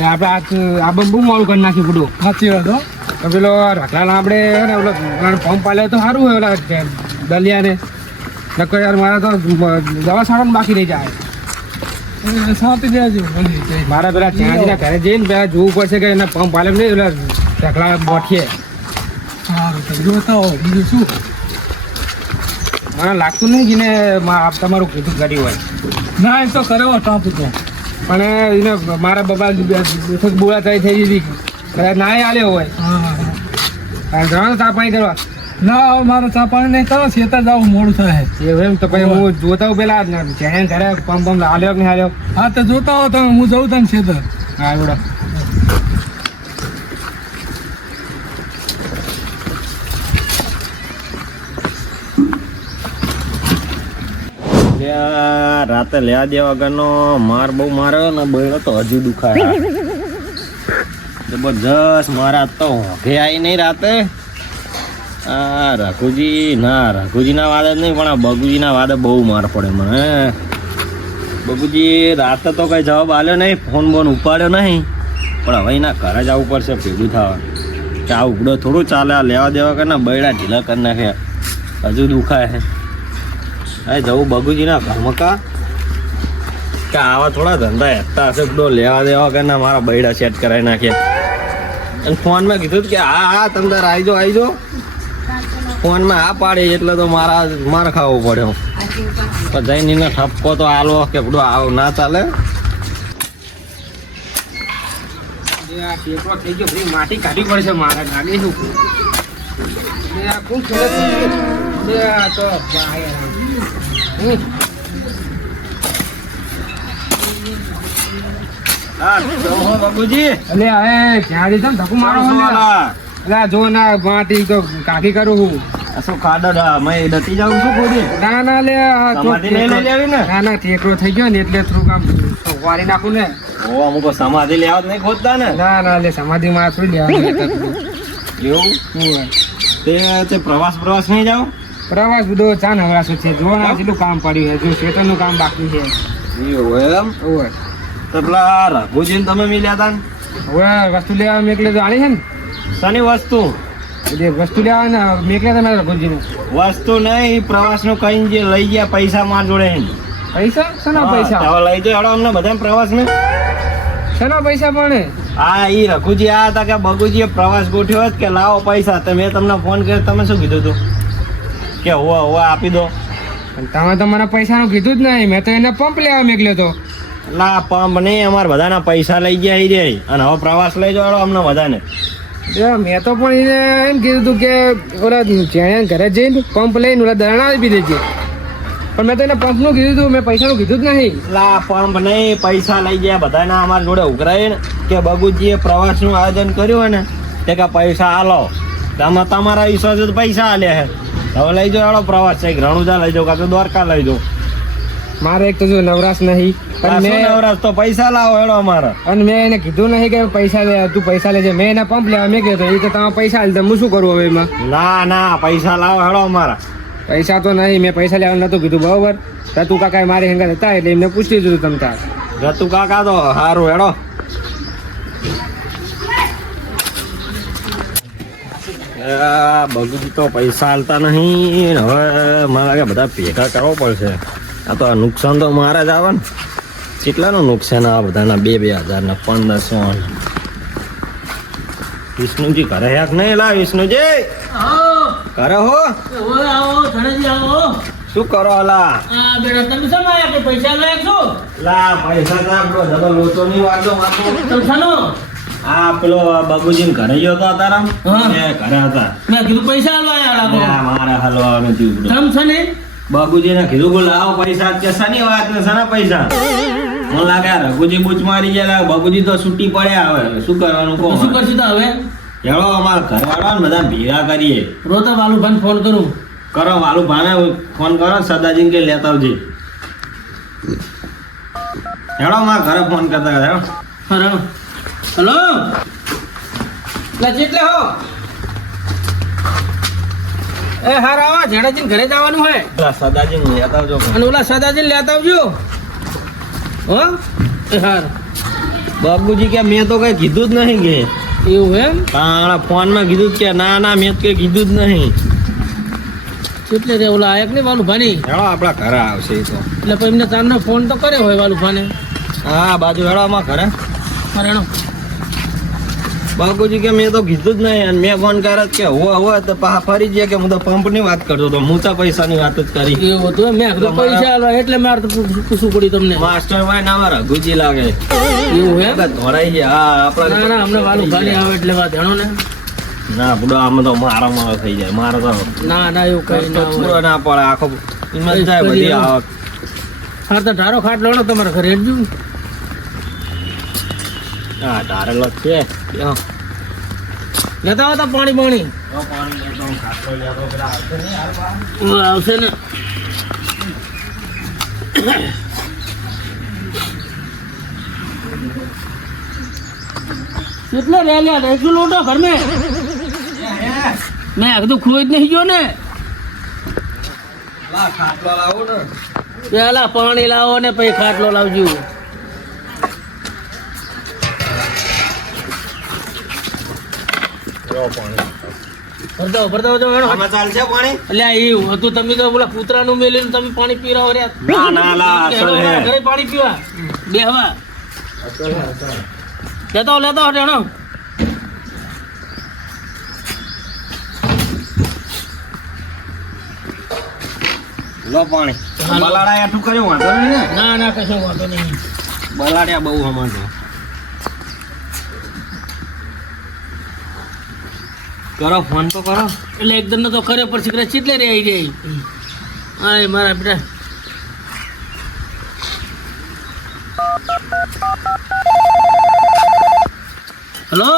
એટલે આપણે આ બહુ મોડું કરી નાખ્યું બધું. સાચી વાત હો. તો પેલો રખડાના આપણે ને ઓલો પંપ પાલે તો સારું હોય ઓલા દલિયાને. નકર યાર મારા તો દવા સાડવાનું બાકી રહી જાય. શાંતિ જાય. મારા પેલા ચાંદીના ઘરે જઈને પેલા જોવું પડશે કે એને પંપ આલ્યો નહીં ઓલા રખડા બોઠીએ સારું તો જોતા હો બીજું શું? મને લાગતું નહીં કે તમારું કીધું કર્યું હોય. ના એ તો કર્યો ટાપુ તો. પણ એને મારા બાબા બોલા થઈ થઈ દીધી કદાચ ના આલ્યો હોય. જવાનું ચા પાણી કરવા. ના હવે મારે ચા પાણી નહીં કરો ખેતર જાવ મોડું થાય. એવું એમ તો પછી હું જોતા હું પેલા જેને ઘરે પંપ પંપ હાલ્યો કે હાલ્યો હા તો જોતા હો તમે હું જઉં તને ખેતર. હા એવડો લ્યા, રાતે લેવા દેવા વગરનો માર બહુ માર્યો ને બળ્યો તો હજુ દુખાય. જબરજસ્ત મારા તો હોંઘે આવી નહીં રાતે. આ રઘુજી ના રઘુજીના વાદે નહીં પણ આ બગુજીના વાદે બહુ માર પડે મને બગુજી રાતે તો કઈ જવાબ આલ્યો નહીં ફોન બોન ઉપાડ્યો નહીં. પણ હવે એના ઘરે જ આવવું પડશે ભેગું થવા આ ઉગડો થોડું ચાલે આ લેવા દેવા કે ના બૈડા ઢીલા કરી નાખ્યા. હજુ દુખાય અરે જવું બગુજીના ઘરમાં કા? કે આવા થોડા ધંધા હેતા હશે બધો લેવા દેવા કે ના, મારા બૈડા સેટ કરાવી નાખ્યા અને ફોનમાં કીધું કે હા હા તમે તાર આવજો ફોન ફોનમાં આ પાડી એટલે તો મારા, માર ખાવો પડ્યો પણ જઈને એને ઠપકો તો આલો કે બધું આવ, ના ચાલે. માટી કાઢવી પડશે મારે ગાડી શું ભાઈ આ. હમ. હા તો હો બગુજી અલે હવે ક્યાં જઈ ધક્કો મારો અલે જો ના માટી તો કાઢી કરું હું. શું ખાડો મેં ડટી જાઉં છું ખોદી ના ના લે સમાધિ લઈ લઈ લેવી ને? ના ના ટેકરો થઈ ગયો ને એટલે થોડું કામ વારી નાખું ને. ઓ અમુક સમાધિ લેવા નહીં ખોદતા ને? ના ના લે સમાધિ માં થોડી લેવાનું એવું? તે પ્રવાસ પ્રવાસ નહીં જાવ પ્રવાસ બધો ચાન હવાસો છે. જો ના કેટલું કામ પડ્યું છે. જો કામ બાકી છે. એવું એમ? ઓવે તો પેલા રઘુજીને તમે મિલ્યા હતા હવે વસ્તુ લેવા મેકલે તો આલી છે ને? શની વસ્તુ? એટલે વસ્તુ લેવા ને મેકલે તમે રઘુજીને. વસ્તુ નહીં પ્રવાસનું કઈ જે લઈ ગયા પૈસા માર જોડે. પૈસા? શેના પૈસા? તો લઈ જાઓ હેડો અમને બધા પ્રવાસ ને. શેના પૈસા પણ હા ઈ રઘુજી આ હતા કે બગુજીએ પ્રવાસ ગોઠવ્યો જ કે લાવો પૈસા. તો મેં તમને ફોન કર્યો તમે શું કીધું તું? કે હોવા હોવા આપી દો. તમે તો મને પૈસાનું કીધું જ નહીં. મેં તો એને પંપ લેવા મેકલ્યો તો. લા પંપ નહીં અમાર બધાના પૈસા લઈ ગયા રે અને હવે પ્રવાસ લઈ જાઓ હેડો અમને બધાને. મેં તો પણ એને એમ કીધું હતું કે ઓલા જેણે ઘરે જઈને પંપ લઈને ઓલા દરણા આપી દેજે પણ મેં તો એને પંપનું કીધું હતું મેં પૈસાનું કીધું જ નહીં. લા પંપ નહીં પૈસા લઈ ગયા બધાના. અમારા જોડે ઉઘરાય ને કે બગુજીએ પ્રવાસનું આયોજન કર્યું હોય ને તે કે પૈસા આલો. તમે તમારા વિશ્વાસે તો પૈસા આલ્યા હે હવે લઈ જાઓ પ્રવાસ છે. રણુજા લઈ જાઓ કાં તો દ્વારકા લઈ જાઓ. મારે એક તો જો નવરાશ નહીં. પૈસા લાવો હેડો અમારા. અને મેં એને કીધું નહીં કે પૈસા લે તું પૈસા લેજે. મેં એને પંપ લેવા મેં કહેતો એ કે તમે પૈસા હું શું કરું હવે એમાં? ના ના પૈસા લાવો હેડો અમારા. પૈસા તો નહીં મેં પૈસા લેવાનું નતું કીધું બરોબર? રતુ કાકા મારી હંગાત હતા એટલે એમને પૂછી દીધું તમ તાર. રતુ કાકા તો સારું હેડો. આ બગુજી તો પૈસા હાલતા નહીં હવે મારા બધા ભેગા કરવો પડશે. આ તો નુકસાન તો મારે જ આવે ને. કેટલાનું નુકસાન આ બધાના બે બે હજારના? પંદરસો વિષ્ણુજી ઘરે હેક નહીં લા વિષ્ણુજી. ઘરે હો. શું કરો અલા? લા પૈસા તો આપણો ડબલ લોચો નહીં વાગતો માથું આ પેલો બાબુજી ઘરે ગયો હતો તારા. ઘરે હતા. પૈસા આલવા આયા આ મારા હલવાનું થયું તમ છે ને? બાબુજી ને કીધું કે લાવો પૈસા. કે શની વાત ને શના પૈસા? મને લાગે રઘુજી બૂચ મારી ગયા બાબુજી તો છૂટી પડ્યા હવે શું કરવાનું કહો શું કરશું તો હવે? હેળો અમારા ઘરવાળા બધા ભેગા કરીએ. રો તો ભાઈ ફોન કરું. કરો વાલું ફોન કરો સદાજી કે લેતા આવજે. હેડો મારા ઘરે ફોન કરતા હતા હેડો હલો? લા હો. એ હાર આવા જેડાજી ઘરે જવાનું હોય. સદાજી લેતા આવજો. અને ઓલા સદાજી લેતા આવજો. હો? બાબુજી કે મેં તો કઈ કીધું જ નહીં કે. એવું એમ? તારા ફોનમાં કીધું જ કે ના ના મેં તો કઈ કીધું જ નહીં. એટલે રે ઓલા આયક ને વાલું ભાની હેડો આપણા ઘરે આવશે એ તો. એટલે પછી એમને તારનો ફોન તો કર્યો હોય વાલું ભાને હા બાજુ હેડો અમારા ઘરે. મરેણો બાપુજી કે મેં તો કીધું જ નહીં. અને મેં ફોન કર્યો કે હોવા હો તો પા ફરી ગયા કે હું તો પંપની વાત કરતો હતો. હું તો પૈસાની વાત જ કરી. એવું હતું મેં કીધું પૈસા આલો એટલે મારે તો પૂછ- પૂછવું પડ્યું તમને. માસ્ટર ભાઈ ના મારા ગુજી લાગે. એવું એમ? ધોરાઈ ગયા. હા આપણા ના ના અમને વાલું ખાલી આવે એટલે વાત જણો ને. ના બુડો આમ તો મારો મારો થઈ જાય. મારો તો ના ના એવું કઈ ના પૂરો ના પડે. આખો ઇમાન થાય જાય બધી આવક. હા તો ઢારો ખાટ લેવાનો તમારા ઘરે હેડજો. હા ધારેલો છે. લેતા આવતા પાણી પાણી. આવશે ને. કેટલો રે લ્યા રહેશું લોટો ઘર મેં. આ ખોઈ જ નહીં ગયો ને. પેલા પાણી લાવો ને પછી ખાટલો લાવજો. આમાં ચાલશે પાણી? અલ્યા એવું હતું તમે તો બોલા કૂતરાનું મેલીને તમે પાણી પીરાવો રે ના, ના, ના, અસલ હે. ઘરે પાણી પીવા. બેહવા. લેતો લેતો આવો, લો પાણી. બલાડા એઠું કર્યું વાંધો નહીં ના? ના કશું વાંધો નહીં. બલાડ્યા બહુ હમણાં કરો ફોન તો કરો. એટલે એકદમ તો કર્યો પર શીખરે ચીટલે રે આવી જાય. હા મારા બેટા. હલો?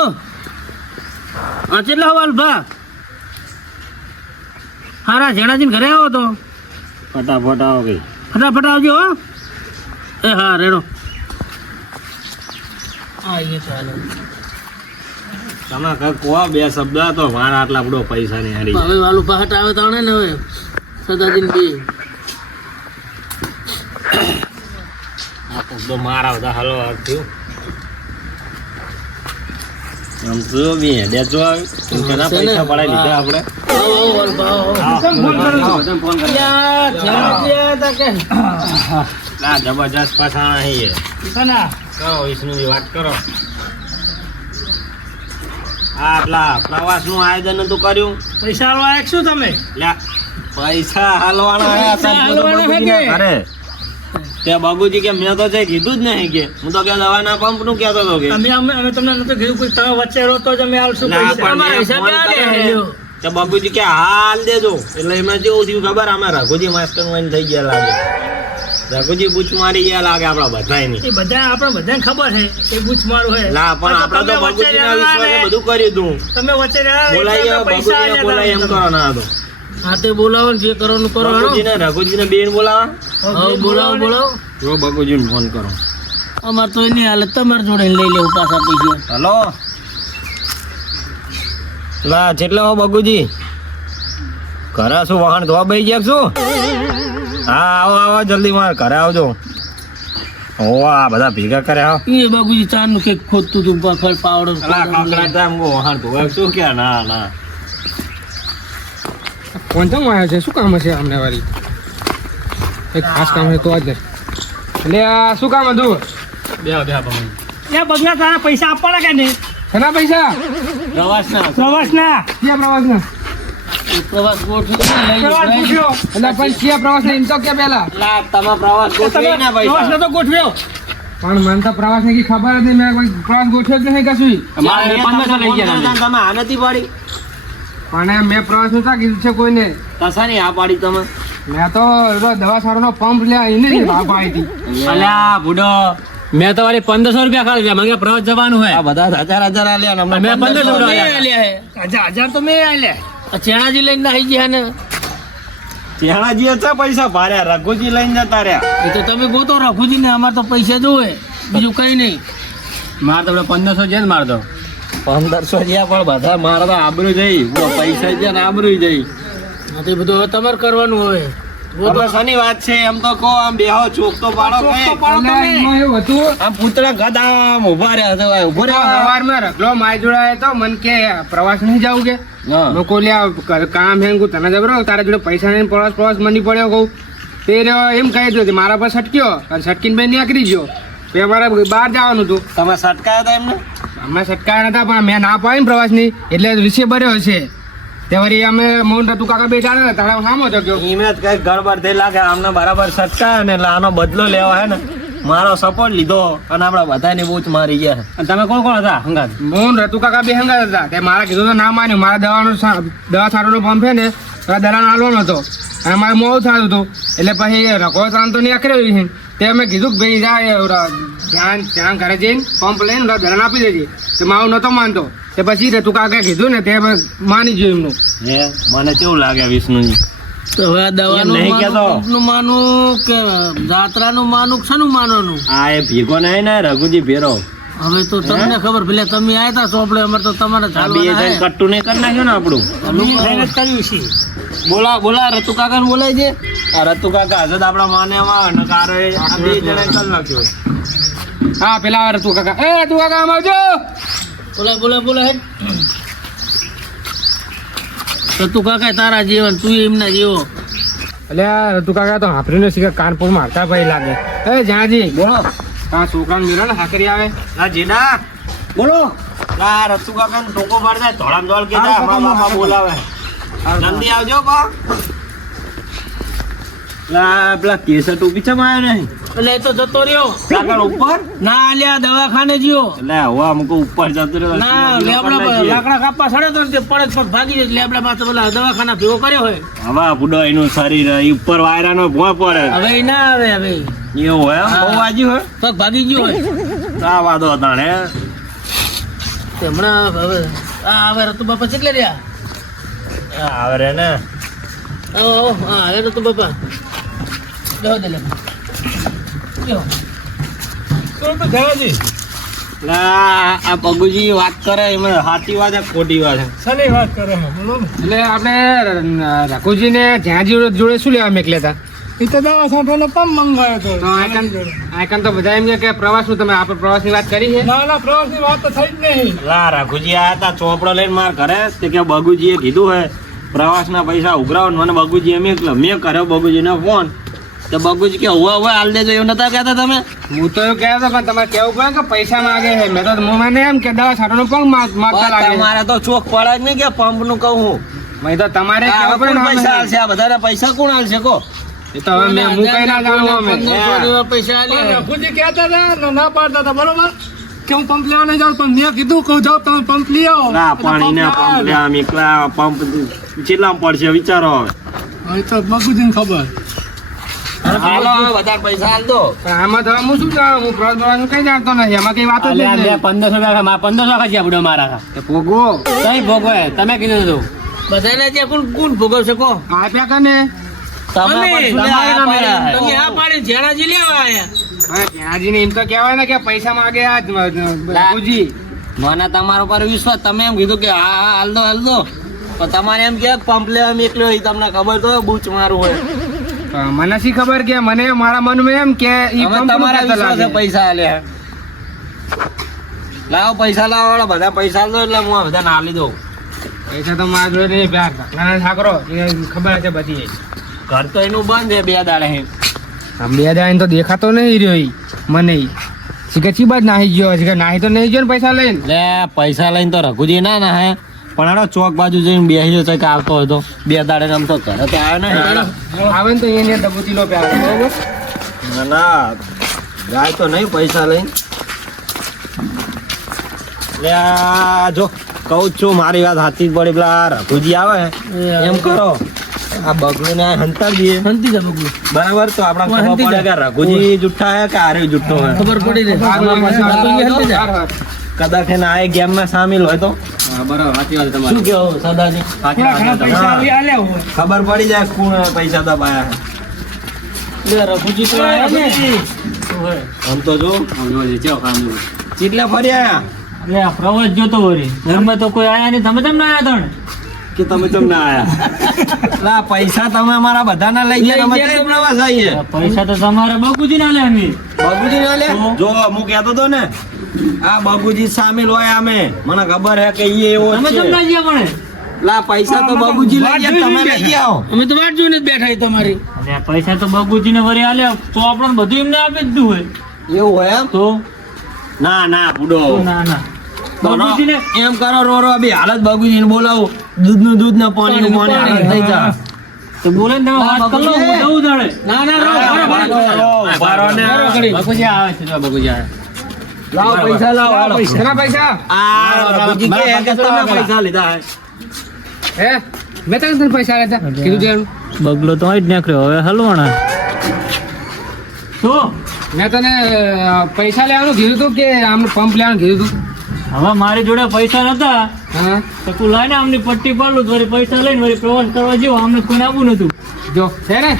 હા ચેટલા હવાલ ભા? હારા જેડાજીને ઘરે આવો તો? ફટાફટ આવો ભાઈ. ફટાફટ આવજો હો. એ હા રેડો. હા એ ચાલો તમે કઈ કહો બે શબ્દ તો મારા આટલા બધો પૈસા ની હારી હવે વાલું પાટ આવે તો ને હવે. સદાજીન બે. શબ્દો મારા બધા હાલો થયું. આમ તો બી હેડે જો આવ્યું કેના પૈસા પડાવી લીધા આપણે. ના જબરજસ્ત પાછા કના? કરો વાત કરો. આટલા પ્રવાસનું આયોજન નતું કર્યું. પૈસા હાલવા એક શું તમે? પૈસા હાલવાના? ઘરે. તે બાબુજી કે મેં તો જે કીધું જ નહીં કે હું તો કે દવાના પંપનું કહેતો હતો કે. અમે અમે અમે તમને નતો કીધું કોઈ તમે વચ્ચે રોતો જ અમે આલશું ના, પૈસા. તે બાબુજી કે હાલ દેજો. એટલે એમાં કેવું થયું ખબર? અમે રઘુજી માસ્ટર વાઈન થઈ ગયા લાગે. રઘુજી બૂચ મારી ગયા લાગે આપણા બધાયની. એ બધા આપણે બધાને ખબર છે એ બૂચ મારું હોય ના પણ આપણે તો વચ્ચે બધું કર્યું તું તમે વચ્ચે એટલે પૈસા બોલાય એમ કરો ના તો. હા તે બોલાવો જે કરવાનું કરો રઘુજીને રઘુજીને બેન બોલાવો. હવે બોલાવો બોલાવો જો બાબુજીને ફોન કરો. અમાર તો એની હાલત તમારી જોડે લઈ લેવું પાછા પૈસા. હલો? લા જેટલા હો બગુજી ઘરે શું વાહન ધોવા બેસી ગયા શું હા આવો આવો જલ્દી માર ઘરે આવજો. ઓ આ બધા ભેગા કર્યા એ બાબુજી ચારનું કેક ખોદતું હતું પાછળ પાવડો શું કે? ના ના. ફોન તો આવ્યો છે? શું કામ હશે અમને વાળી એક ખાસ કામ છે તો આજ એટલે આ શું કામ હતું? બે બે એ બગલા તારા પૈસા આપવાના કે નહીં? શેના પૈસા? પ્રવાસના. પ્રવાસના? ક્યાં પ્રવાસના? પ્રવાસ ગોઠવી લઈ પ્રવાસ જજો. પૂછ્યો એટલે પણ ક્યાં પ્રવાસ એમ તો કે પેલા? તમે પ્રવાસ ગોઠવી ના પ્રવાસ નતો ગોઠવ્યો. પણ મને તો પ્રવાસની ખબર જ મેં કોઈ પ્રવાસ ગોઠવ્યો જ નહીં કશું. તમે. આ નથી પાડી. પણ મેં પ્રવાસ નતા કીધું છે કોઈને. કસાની આ પાડી તમે? મેં તો દવા સારો નો પંપ લે એને જ પાડી હતી. અલ્યા બુડો મેં તમારે પંદરસો રૂપિયા ખાલી મને પ્રવાસ જવાનું હોય આ બધા હજાર હજાર આલ્યા ને મેં પંદરસો રૂપિયા આલ્યા. હજાર હજાર તો મેં આલ્યા. આ ચેણાજી લઈને આવી ગયા ને? ત્યાંજી હતા પૈસા ભાર્યા રઘુજી લઈને જતા રહ્યા. એ તો તમે ગોતો રઘુજી ને અમારે તો પૈસા જોવે બીજું કઈ નહીં. મારે તો પંદરસો છે ને મારે તો. પંદરસો જ્યાં પણ બધા મારા તો આબરું જઈ. વો પૈસા જ્યાં ને આબરૂ જઈ. હા બધું હવે તમારે કરવાનું હોય. તમે શની વાત છે? એમ તો કહો આમ બેહો ચોક તો પાડો કઈ એવું હતું આમ પૂતળા ગધા આમ ઊભા રહ્યા છે ઊભો રહ્યો સવારમાં રગલો માય જોડાયો તો મન કે પ્રવાસ નહીં જવું કે. લોકો લ્યા કામ હે હું તને જબરો તારા જોડે પૈસા નહીં પ્રવાસ પ્રવાસ મંડી પડ્યો કહું. તે એમ કહી દો કે મારા પર સટક્યો અને સટકીને ભાઈ નીકળી ગયો. તે અમારે બહાર જવાનું હતું. તમે સટકાયા હતા એમને? અમે સટકાયા નતા પણ મેં ના પાડી ને પ્રવાસની એટલે વિશે ભર્યો છે તે વળી અમે મૌન રતુ કાકા બેઠા ને તારા સામો તો ગયો. ઈમે જ કંઈક ગડબડ થઈ લાગે અમને બરાબર સટકાયા ને એટલે આનો બદલો લેવા હે ને. મારો સપોર્ટ લીધો અને આપણા બધાની જ મારી ગયા અને તમે કોણ કોણ હતા હંગાત? હું રતુ કાકા બે હંગાત હતા તે મારા કીધું તો ના માન્યું. મારા દવાનો દવા સારોનો પંપ છે ને મારા દલાનો હાલવાનો હતો. અને મારે મોડું થતું હતું. એટલે પછી રકો ત્રણ તો નીકળ્યો છે. તે અમે કીધું કે ભાઈ જા ધ્યાન ધ્યાન ઘરે જઈને પંપ લઈને ઓલા આપી દેજે. તે મારું નતો માનતો. તે પછી રતુ કાકા કીધું ને તે માની ગયું એમનું. મને કેવું લાગે વિષ્ણુજી? હવે દવાનું નહીં માનું. માનું કે જાત્રાનું માનું શાનું માનવાનું? એ ભીગો નહીં ને રઘુજી ભેરો. હવે તો તમને ખબર પેલા તમે આયા તા ચોપડે અમારે તો તમારે ચાલવાના કટ્ટુ નહીં કરી નાખ્યો ને આપણું. બોલા બોલા રતુ કાકાને બોલાય છે. આ રતુ કાકા હજુ તો આપણા માને માં ને કારે આ બે જણે કરી નાખ્યું. હા પેલા રતુ કાકા. એ રતુ કાકા આમ આવજો. બોલાય બોલાય બોલાય. હેડ. તો તું કાકા તારા જીવન તું એમના જેવો. એટલે આ રતુ કાકા તો હાફરીનો શિકાર કાનપુર મારતા ભાઈ લાગે. એ જાજી. બોલો. આ છોકરાને મિલો ને હાકરી આવે. ના જેના બોલો. આ રતુ કાકા ને ટોકો પાડતા ધોળામ ધોળ કે જા મારા બાપા બોલાવે. જલ્દી આવજો લા પેલા કેસર ટોપી ચમ આવ્યો નહીં? એટલે એ તો જતો રહ્યો. આગળ ઉપર. ના અલ્યા દવાખાને જ્યો. એટલે હવે અમુક ઉપર જતો રહ્યો ના લેબડા લાકડા કાપવા સડે તો તે પડે પગ ભાગી જાય લેબડા માં તો પેલા દવાખાના ભેગો કર્યો હોય. હવે બુડો એનું શરીર ઉપર વાયરાનો ભો પડે. હવે ના આવે હવે. એવું હોય? બહુ વાજ્યું હોય પગ ભાગી ગયો હોય. આ વાદો તાણે હમણાં હવે આ હવે રતુ બાપા કેટલે રહ્યા? આવે રે ને. આવો આવો હા હવે રતુ બાપા. જાઓ દે આ આ પગુજી વાત કરે એમાં સાચી વાત ખોટી વાત? શાની વાત કરે ને. એટલે આપણે રઘુજીને જ્યાં જોડે જોડે શું લેવા મેકલ્યા હતા? એ તો દવા પંપ મંગાવ્યો હતો આયકન આયકન તો બધા એમ કે પ્રવાસનું તમે આપણે પ્રવાસની વાત કરી છે? ના ના પ્રવાસની વાત તો થઈ જ નહીં. લા રઘુજી આયા તા ચોપડો લઈને માર ઘરે. તે કે બગુજીએ કીધું હે પ્રવાસના પૈસા ઉઘરાવો ને મને બગુજી એમ મેં કર્યો બગુજીને ફોન. તો બગુજી કે હોવા હોવા હાલ દેજો એવું નતા કહેતા તમે? હું તો એવું કહેતો પણ તમારે કેવું પડે કે પૈસા માંગે છે? મેં તો હું મને એમ કે દવા છાંટો માગ- માગતા લાગે તમારે તો ચોખ પડે જ નહીં કે પંપનું કહું હું. મેં તો તમારે કેવું પડે પૈસા હાલશે આલશે? આ બધાના પૈસા કોણ હાલશે કો એ તો હવે મેં હું કઈ ના જાણું અમે પંદરસો ની એવા પૈસા આલ્યા રઘુજી કહેતા હતા ને ના પાડતા હતા. બરોબર? કે હું પંપ લેવા નહીં જાઉં? પણ મેં કીધું કહું જાઓ તમે પંપ લઈ આવો ના પાણીના પંપ પંપ લે આમ એકલા પંપ કેટલા પડશે વિચારો હવે? તો બગુજીને ખબર. આમાં તો હું શું જાણું હું પ્રવાસ પ્રવાસનું કઈ જાણતો નથી. એમાં કઈ વાતો જ પંદરસો રૂપિયા પંદરસો ખાજી આપડો મારા ભોગવો. કઈ ભોગવે તમે કીધું હતું બધાને ત્યાં કોણ કોણ ભોગવશે કો આપ્યા કને? તમે અમે, પણ શું લે તમારે આ જ મને તમારા ઉપર વિશ્વાસ. તમે એમ કીધું કે હા હા હાલ દો હાલ દો. તમારે એમ કે પંપ લેવા મોકલ્યો તમને ખબર તો બૂચ મારું હોય. મને શી ખબર કે મને મારા મનમાં એમ કે ઈ તમારા વિશ્વાસે પૈસા આલે લાવો પૈસા લાવો બધા પૈસા લો એટલે હું બધા ના લીધો દઉં. પૈસા તો મારા જોડે નહીં પ્યાર નાના ઠાકરો એ ખબર છે બધી. ઘર તો એનું બંધ છે બે દાડે આમ બે દાડા તો દેખાતો નહીં રહ્યો એ મને. કે ચી બાજ નાહી ગયો? શીખર નાહી તો નહીં ગયો ને પૈસા લઈને? લે પૈસા લઈને તો રઘુજી ના ના હે પણ આનો ચોક બાજુ જઈને બેસી જતો કે આવતો હોય તો. બે દાડે આમ તો ઘરે તો આવે ને આવે ને તો એને ડબુતી લો પ્યાર બરોબર? ના ના. જાય તો નહીં પૈસા લઈને. જો કહું છું મારી વાત સાચી જ પડી. પેલા રઘુજી આવે એમ કરો. આ બગલું ને હંતા દઈએ. હંતી જા બગલું બરાબર તો આપણા ખબર પડે કે રઘુજી જુઠ્ઠા હે કે આરે જુઠ્ઠો હે. ખબર પડી રે કદાચ એના આ ગેમમાં સામેલ હોય તો. બરાબર સાચી વાત તમારી. શું કહો સદાજી? ખબર પડી જાય કોણ પૈસા દબાયા છે. લે રઘુજી તો આયા ને. આમ તો જો ચીટલા ફર્યા? લે પ્રવાસ જોતો વરી ઘરમાં તો કોઈ આયા નહીં. તમે કેમ ના આયા તણ? કે તમે તમને આયા? લા પૈસા તમે અમારા બધાના લઈ ગયા અમે કેમ પ્રવાસ આવીએ પૈસા તો તમારે બગુજી ના લે અમે ના ને લે જો હું કહેતો તો ને આ બગુજી સામેલ હોય અમે મને ખબર હે કે ઈ એવો તમે કેમ ના ગયા પણ લા પૈસા તો બાબુજી લઈ ગયા તમે લઈ ગયા અમે તો વાટ જોઈને જ બેઠા છીએ તમારી. અને પૈસા તો બગુજી ને વરી આલે તો આપણને બધું એમને આપી જ દીધું હોય. એવું હોય એમ? તો? ના ના બુડો. ના ના. એમ કરો રો રો બી હાલત બાબુજીને બોલાવો. દૂધનું દૂધ ને પાણીનું પાણી હાલત થઈ જા. તો બોલે ને વાત કરી લો હું જવું જાણે. ના ના ઊભા રહો ને. બકુજી આવે છે જો બકુજી આવે લાવો પૈસા લાવો હાલો. શેના પૈસા? આ બાબુજી કે તમે પૈસા લીધા હે. હે? મેં તને પૈસા લેતા કીધું બગલો તો જ નીકળ્યો. હવે હલવાણા તો મેં તને પૈસા લેવાનું કીધું તું કે આમનું પંપ લેવાનું કીધું તું? હવે મારી જોડે પૈસા નતા. હા? તો તું લાઈને આમની પટ્ટી પાડલું વળી પૈસા લઈને વળી પ્રવાસ કરવા જેવો. અમને કોઈ આપવું નતું. જો છે ને?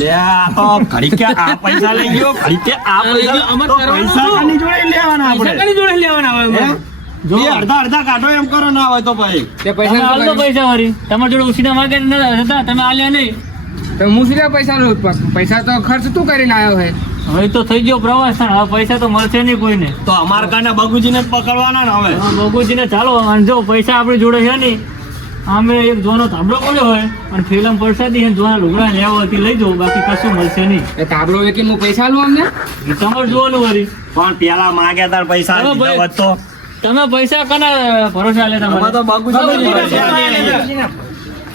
લે આ તો ઘડી કે આ પૈસા લઈ ગયો ઘડી કે આ પૈસા અમાર તો કરવાનું પૈસા શું? કોની જોડે લેવાના પૈસા આપણે. કની જોડે લેવાના હોય હે? અમારે? જો અડધા અડધા કાઢો એમ કરો ના હોય તો ભાઈ પૈસા હાલ પૈસા વળી. તમારી જોડે ઉછીના માગે ન હતા તમે આલ્યા નહીં. તો હું સીધા પૈસા લઉં? પૈસા તો ખર્ચ તું કરીને આવ્યો હે. હવે તો થઈ ગયો પ્રવાસ. હવે પૈસા તો મળશે નહીં કોઈને. તો અમાર કાને બગુજીને પકડવાના ને હવે? બગુજીને ચાલો અને જો પૈસા આપણી જોડે છે નહીં અમે એક જોનો થાંભલો પડ્યો હોય અને ફિલ્મ પરસાદી અને જોના લુગડા લેવા હતી લઈ જવું બાકી કશું મળશે નહીં. એ તાબલો વેકી હું પૈસા લઉં અમને? તમારે જોવાનું વરી પણ પેલા માગ્યા તાર પૈસા વધતો. તમે પૈસા કના ભરોસા લેતા અમે તો તમારે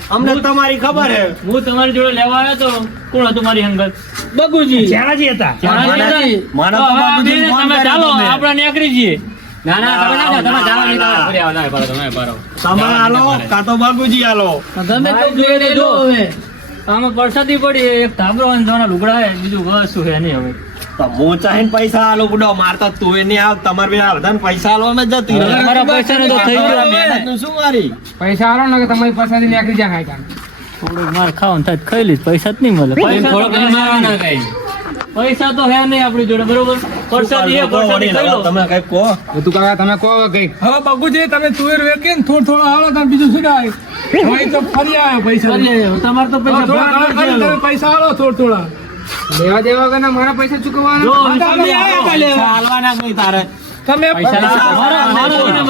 અમને તમારી ખબર હે. હું તમારી જોડે લેવા આવ્યો તો કોણ હતું મારી હંગત? બગુજી. ચાણાજી હતા. ફોન તમે ચાલો આપણે નીકળી જઈએ ના ના તમે ના તમે ચાલો નહીં, તમે ફરી આવો, ના, ભરો, તમે ભરો. તમે આલો કા તો બાગુજી આલો તમે તે હવે. આમાં પરસાદી પડી એક ધાબળો અને જોના લુગડા હે બીજું કશું હે નહીં હવે. પૈસા આલો બુડો મારતા તું નહીં આવ તમારે બે બધાને પૈસા આલો અમે જતી રહે. મારા પૈસાનું તો થઈ ગયું. આ મહેનતનું શું મારી? પૈસા આલો ને કે તમારી પાસેથી નીકળી જાય કાંઈ કામ માર ખાવાનું થાય ખાઈ લીધ પૈસા જ નહીં મળે. પૈસા તો હે નહીં. પૈસા તો હે નહીં આપણી જોડે બરોબર? તમે કઈ કહો. તો કાકા તમે કહો કઈ હવે બગુજી તમે તુવેર વેકે ને થોડું થોડો હાલો તમે બીજું શું કાંઈ? તો ફરી આવ્યો પૈસા. તમારે તો પૈસા પૈસા હાલો થોડા થોડા. લેવા દેવા મારા પૈસા ચૂકવવાના? નહીં તારે. તમે ના. ના, ના, ના.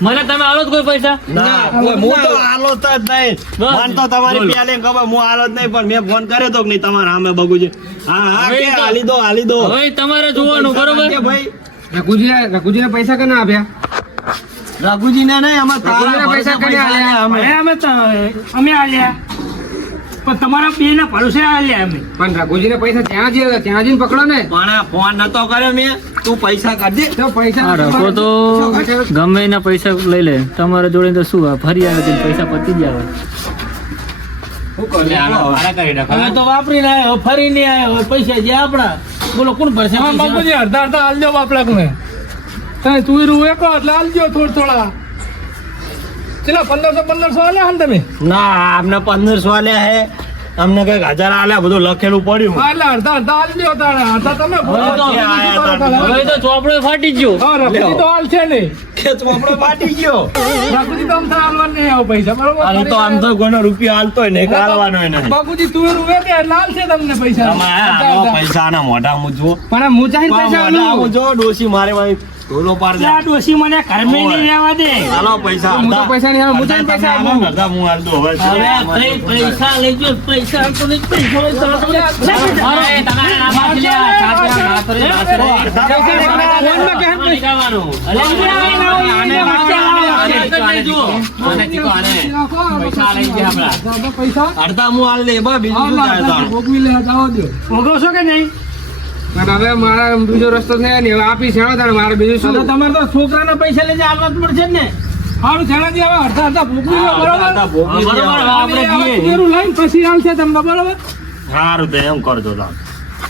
મને તમે આલો જ કોઈ પૈસા? હું તો આલો. જ નહીં. મને તો તમારી. પહેલે ખબર હું આલો જ નહીં પણ મેં ફોન કર્યો તો નહીં તમારા સામે બગુજી. હા હા કે હાલી દો હાલી દો. તમારે જોવાનું બરોબર? ભાઈ? રઘુજી રઘુજીને પૈસા કેના આપ્યા? રઘુજીને નહીં અમે તારા પૈસા આલ્યા? અમે. અમે અમે આલ્યા. પણ તમારા બે ના ભરોસે આલ્યા અમે. પણ રઘુજીને પૈસા ત્યાં જ ત્યાં જઈને પકડો ને. પણ ફોન નતો કર્યો મેં. તું પૈસા કાઢજે. તો પૈસા રખો તો ગમે એના પૈસા લઈ લે. તમારા જોડે તો શું ફરી આવે પૈસા પતી જ આવે. તો વાપરીને આવ્યો હવે ફરી નહીં આવ્યો પૈસા જે આપણા. બોલો કોણ ભરશે? અડધા અડધા આલજો બાપડા ને તમે તુવેર વેકો લાલજો થોડ થોડા. કેટલા પંદરસો પંદરસો આલ્યા ને તમે? ના અમને પંદરસો આલ્યા હે. અમને કંઈક હજાર આલ્યા બધું લખેલું પડ્યું. એટલે અડધા અડધા આલજો તારે અડધા તમે હવે તો હવે તો ચોપડો ફાટી ગયો. હા રઘુજી તો હાલ છે ને. કે ચોપડો ફાટી ગયો. રઘુજી તો આમ તો હાલવા નહીં આવો પૈસા બરોબર? અરે તો આમ તો ઘણો રૂપિયો હાલતો હોય ને કાઢવાનો હોય નહીં બાપુજી તુવેર વેકે લાલ છે તમને પૈસા. પૈસા. પૈસાના મોઢા મૂજવો પણ મૂજાઈ પૈસા મોઢા ડોસી મારે મારી ઢોલો પાડ જા આ ડોસી મને ઘર મે નહીં રહેવા દે હાલો પૈસા હું તો પૈસા નહીં હું તો પૈસા તમે આલું. હું હાલ દો હવે હવે આ પૈસા લેજો પૈસા તો ને પૈસા હોય તો મારો એ તમારે ના પાડી લે, ચાચા ના કરે, ના કરે. અડધા પૈસા આમાં નીકળવાનું. અલે, આને આને આને આને ચીકો, આને. પૈસા લઈ ગયા આપણા. પૈસા અડધા હું હાલ દે બા બીજું શું થાય તારું? ભોગવી લે જવા દો ભોગવશો કે નહીં પણ હવે મારા બીજો રસ્તો ને હવે આપી છે તારે મારે બીજું શું તમારે તો છોકરાના પૈસા લઈને આવવા પડશે ને સારું છેડાજી હવે અડધા અડધા ભોગવી બરોબર અડધા ભોગવી બરોબર, દેવાના. આપણે હવે જઈએ. તુવેરું લઈને પછી આવશે તમને બરોબર સારું તો એમ કરજો તાર.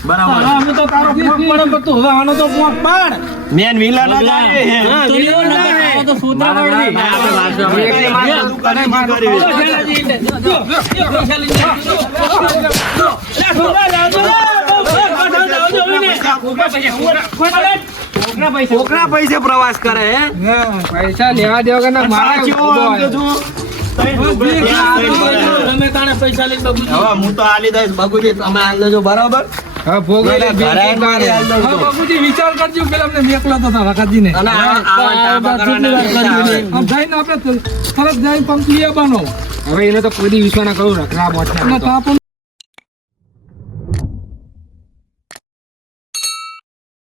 બરાબર અમે તો તારો પોક પડે હવે આનો તો પોક પાડ મેન વિલા ના જાય હે. તો વિલો ના ના હે. તો સૂત્રા પાડી આપણે વાંચવા એકલી માર બધું કરી, કરી. છેડાજી, જો, જો, જો, પૈસા લઈને જાઓ. જો, જો, જો, જો. છોકરા પૈસે પ્રવાસ કરે હે? પૈસા લેવા દેવા કે ના મારા તો તમે તાણે પૈસા લઈને બાબુ હવે હું તો આલી દઈશ બગુજી તમે આલી દેજો બરાબર? હા દેજો. બાબુજી વિચાર કરજો પેલા અમને મેકલા તો આપણે તરત જઈને પંપ લઈ આવવાનો હવે એને તો કોઈ વિશ્વ વિશ્વાસ ના કરું રખડા બોટ